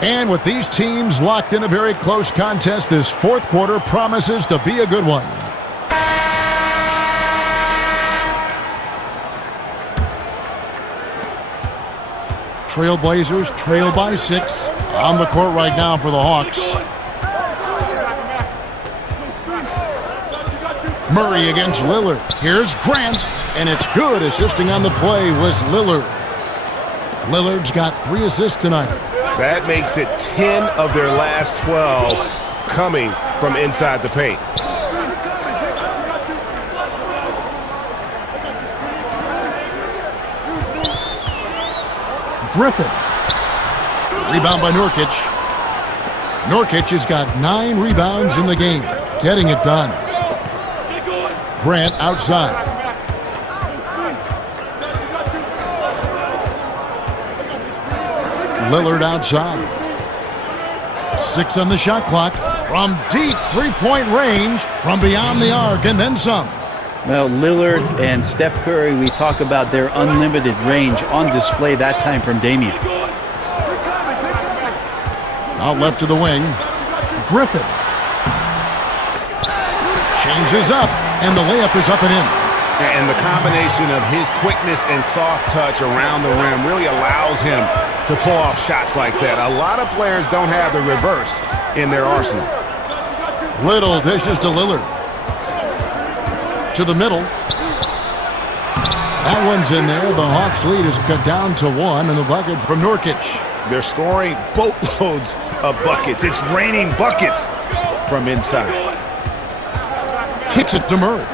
And with these teams locked in a very close contest, this fourth quarter promises to be a good one. Trailblazers trail by 6 on the court right now for the Hawks. Murray against Lillard. Here's Grant, and it's good. Assisting on the play was Lillard. Lillard's got 3 assists tonight. That makes it 10 of their last 12 coming from inside the paint. Griffin. Rebound by Nurkic. Nurkic has got 9 rebounds in the game. Getting it done. Grant outside. Lillard outside. 6 on the shot clock. From deep three-point range. From beyond the arc and then some. Well, Lillard and Steph Curry, we talk about their unlimited range on display that time from Damian. Out left to the wing. Griffin. Changes up, and the layup is up and in. And the combination of his quickness and soft touch around the rim really allows him to pull off shots like that. A lot of players don't have the reverse in their arsenal. Little dishes to Lillard. To the middle. That one's in there. The Hawks lead is cut down to 1, and the bucket from Nurkic. They're scoring boatloads of buckets. It's raining buckets from inside. Kicks it to Murray.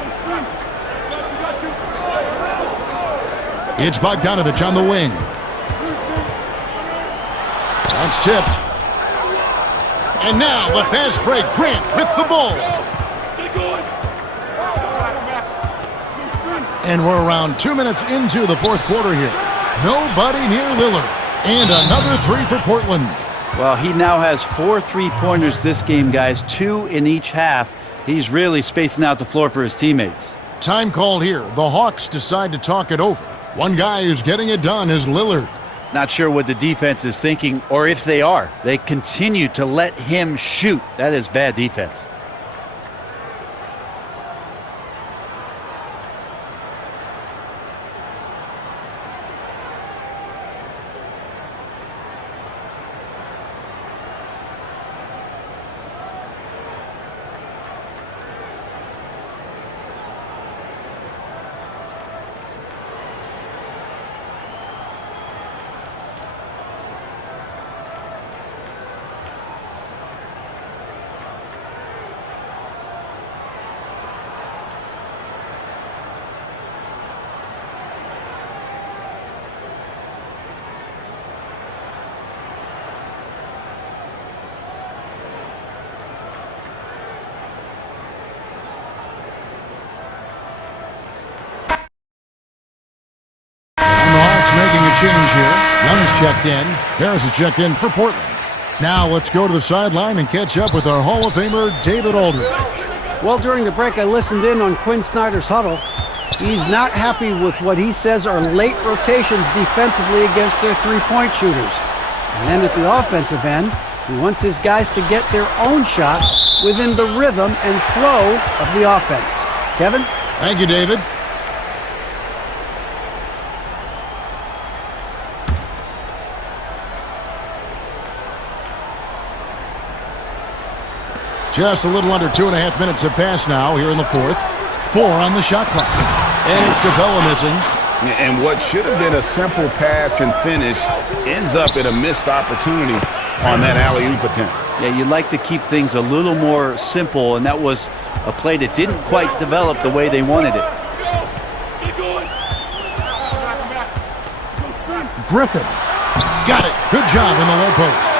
It's Bogdanovich on the wing. That's tipped. And now the fast break. Grant with the ball. And we're around 2 minutes into the fourth quarter here. Nobody near Lillard. And another 3 for Portland. Well, he now has 4 3-pointers this game, guys, 2 in each half. He's really spacing out the floor for his teammates. Time called here. The Hawks decide to talk it over. One guy who's getting it done is Lillard. Not sure what the defense is thinking, or if they are. They continue to let him shoot. That is bad defense. Change here. Young's checked in. Harris is checked in for Portland. Now let's go to the sideline and catch up with our Hall of Famer, David Aldridge. Well, during the break, I listened in on Quinn Snyder's huddle. He's not happy with what he says are late rotations defensively against their three-point shooters. And then at the offensive end, he wants his guys to get their own shots within the rhythm and flow of the offense. Kevin? Thank you, David. Just a little under 2.5 minutes have passed now here in the fourth. 4 on the shot clock. And it's Capella missing. And what should have been a simple pass and finish ends up in a missed opportunity on that alley-oop attempt. Yeah, you'd like to keep things a little more simple, and that was a play that didn't quite develop the way they wanted it. Griffin. Got it. Good job in the low post.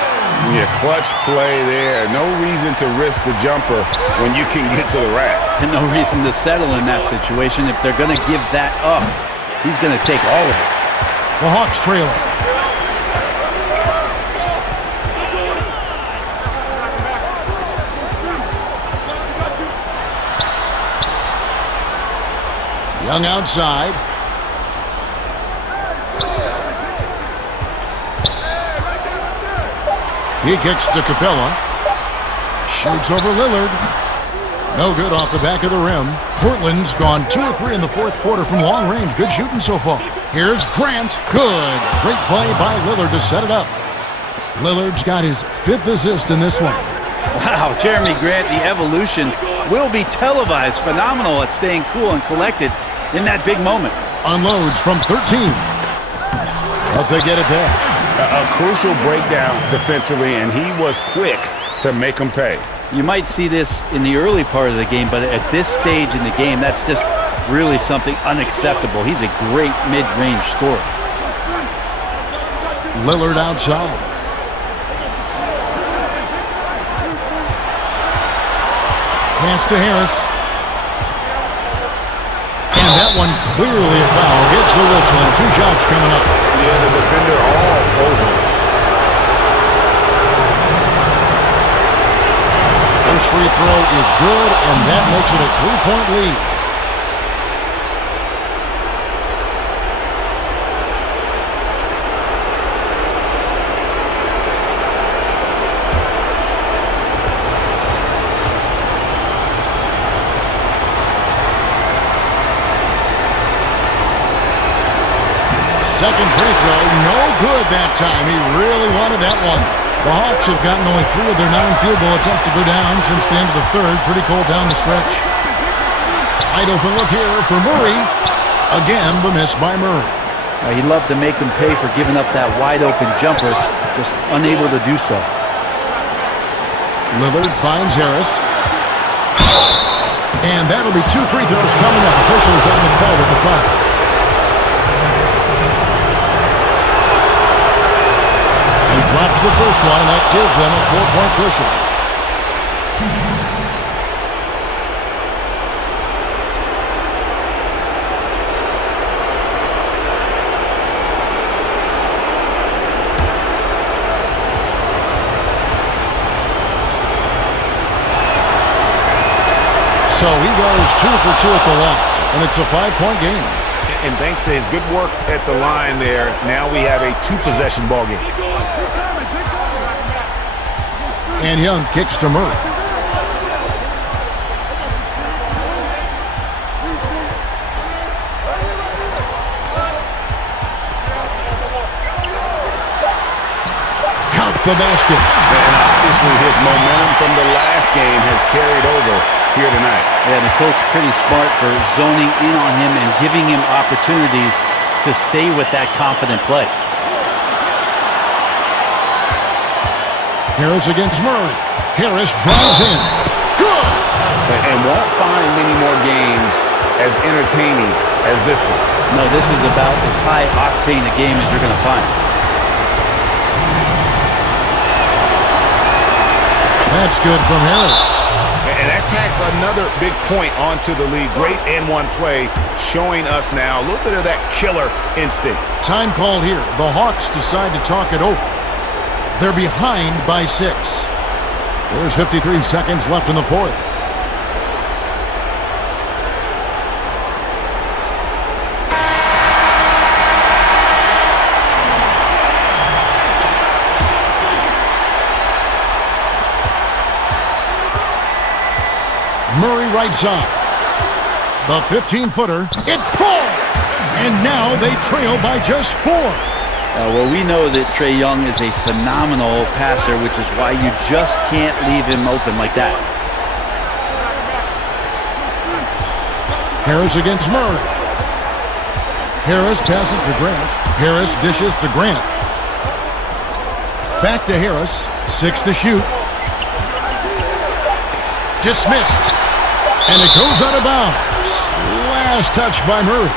Yeah, clutch play there. No reason to risk the jumper when you can get to the rack. And no reason to settle in that situation. If they're going to give that up, he's going to take all of it. The Hawks trailing. Young outside. He kicks to Capella. Shoots over Lillard. No good off the back of the rim. Portland's gone 2 of 3 in the fourth quarter from long range. Good shooting so far. Here's Grant. Good. Great play by Lillard to set it up. Lillard's got his 5th assist in this one. Wow, Jeremy Grant, the evolution will be televised. Phenomenal at staying cool and collected in that big moment. Unloads from 13. But they get it back. A crucial breakdown defensively, and he was quick to make them pay. You might see this in the early part of the game, but at this stage in the game, that's just really something unacceptable. He's a great mid-range scorer. Lillard outside. Pass to Harris. And that one clearly a foul. Gets the whistle and 2 shots coming up. Yeah, the defender all over it. First free throw is good, and that makes it a 3-point lead. Second free throw, no good that time. He really wanted that one. The Hawks have gotten only 3 of their 9 field goal attempts to go down since the end of the third. Pretty cold down the stretch. Wide open look here for Murray. Again, the miss by Murray. He'd love to make him pay for giving up that wide open jumper, just unable to do so. Lillard finds Harris. And that'll be 2 free throws coming up. Officials on the call with the foul. He drops the first one, and that gives them a 4-point cushion. So he goes 2 for 2 at the line, and it's a 5-point game. And thanks to his good work at the line there, now we have a 2-possession ball game. And Young kicks to Murray. Count the basket. And obviously his momentum from the last game has carried over here tonight. Yeah, the coach pretty smart for zoning in on him and giving him opportunities to stay with that confident play. Harris against Murray. Harris drives in. Good! And won't find many more games as entertaining as this one. No, this is about as high-octane a game as you're going to find. That's good from Harris. And that tacks another big point onto the lead. Great and-one play, showing us now a little bit of that killer instinct. Time called here. The Hawks decide to talk it over. They're behind by 6. There's 53 seconds left in the fourth. Murray right side. The 15-footer. It falls! And now they trail by just 4. Well, we know that Trae Young is a phenomenal passer, which is why you just can't leave him open like that. Harris against Murray. Harris passes to Grant. Harris dishes to Grant. Back to Harris. 6 to shoot. Dismissed. And it goes out of bounds. Last touch by Murray.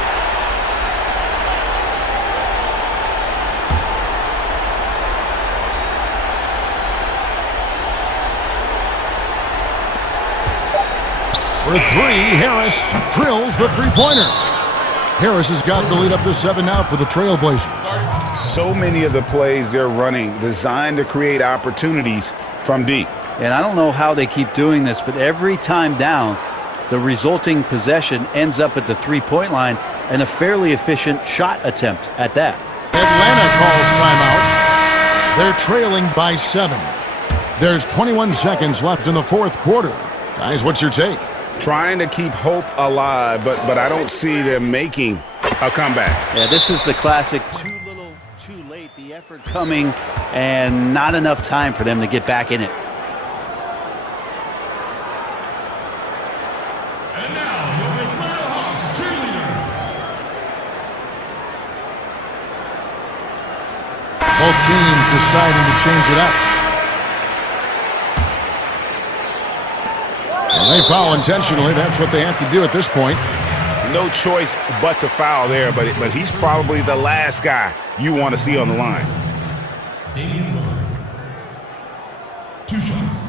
For 3, Harris drills the three-pointer. Harris has got the lead up to 7 now for the Trailblazers. So many of the plays they're running designed to create opportunities from deep. And I don't know how they keep doing this, but every time down, the resulting possession ends up at the three-point line and a fairly efficient shot attempt at that. Atlanta calls timeout. They're trailing by 7. There's 21 seconds left in the fourth quarter. Guys, what's your take? Trying to keep hope alive, but I don't see them making a comeback. Yeah, this is the classic too little, too late. The effort coming and not enough time for them to get back in it. And now, your Atlanta Hawks cheerleaders. Both teams deciding to change it up. Well, they foul intentionally. That's what they have to do at this point. No choice but to foul there, but he's probably the last guy you want to see on the line. Damian Lillard. 2 shots.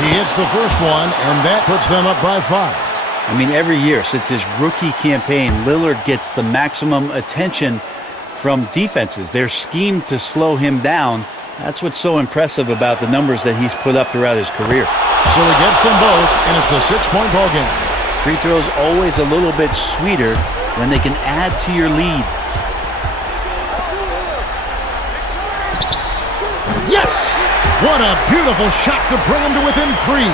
He hits the first one, and that puts them up by 5. I mean, every year since his rookie campaign, Lillard gets the maximum attention from defenses. They're schemed to slow him down. That's what's so impressive about the numbers that he's put up throughout his career. So he gets them both, and it's a 6-point ball game. Free throws always a little bit sweeter when they can add to your lead. Yes! What a beautiful shot to bring him to within 3.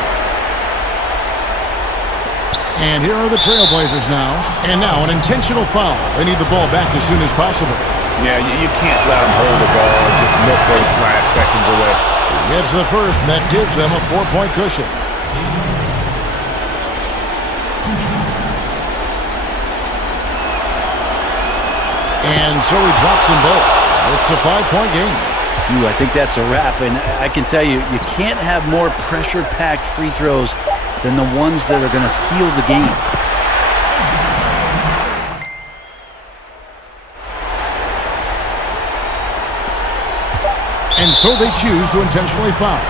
And here are the Trailblazers now. And now an intentional foul. They need the ball back as soon as possible. Yeah, you can't let them hold the ball and just milk those last seconds away. He hits the first, and that gives them a 4-point cushion. And so he drops them both. It's a 5-point game. Ooh, I think that's a wrap. And I can tell you, you can't have more pressure-packed free throws than the ones that are going to seal the game. And so they choose to intentionally foul.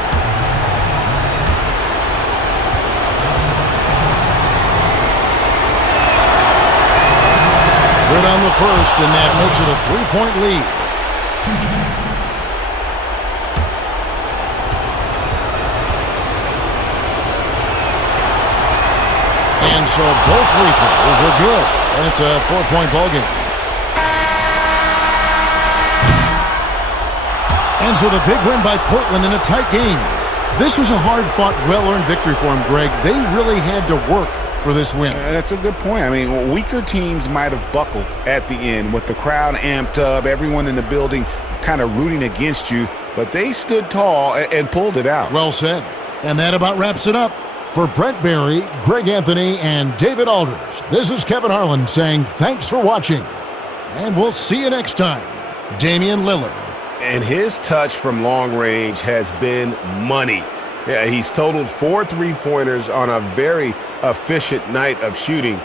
Good on the first, and that makes it a 3-point lead. And so both free throws are good, and it's a 4-point ball game. And so the big win by Portland in a tight game. This was a hard-fought, well-earned victory for them, Greg. They really had to work for this win. That's a good point. I mean, weaker teams might have buckled at the end with the crowd amped up, everyone in the building kind of rooting against you, but they stood tall and pulled it out. Well said. And that about wraps it up. For Brent Barry, Greg Anthony, and David Alders, this is Kevin Harlan saying thanks for watching. And we'll see you next time. Damian Lillard. And his touch from long range has been money. Yeah, he's totaled 4 3-pointers on a very efficient night of shooting.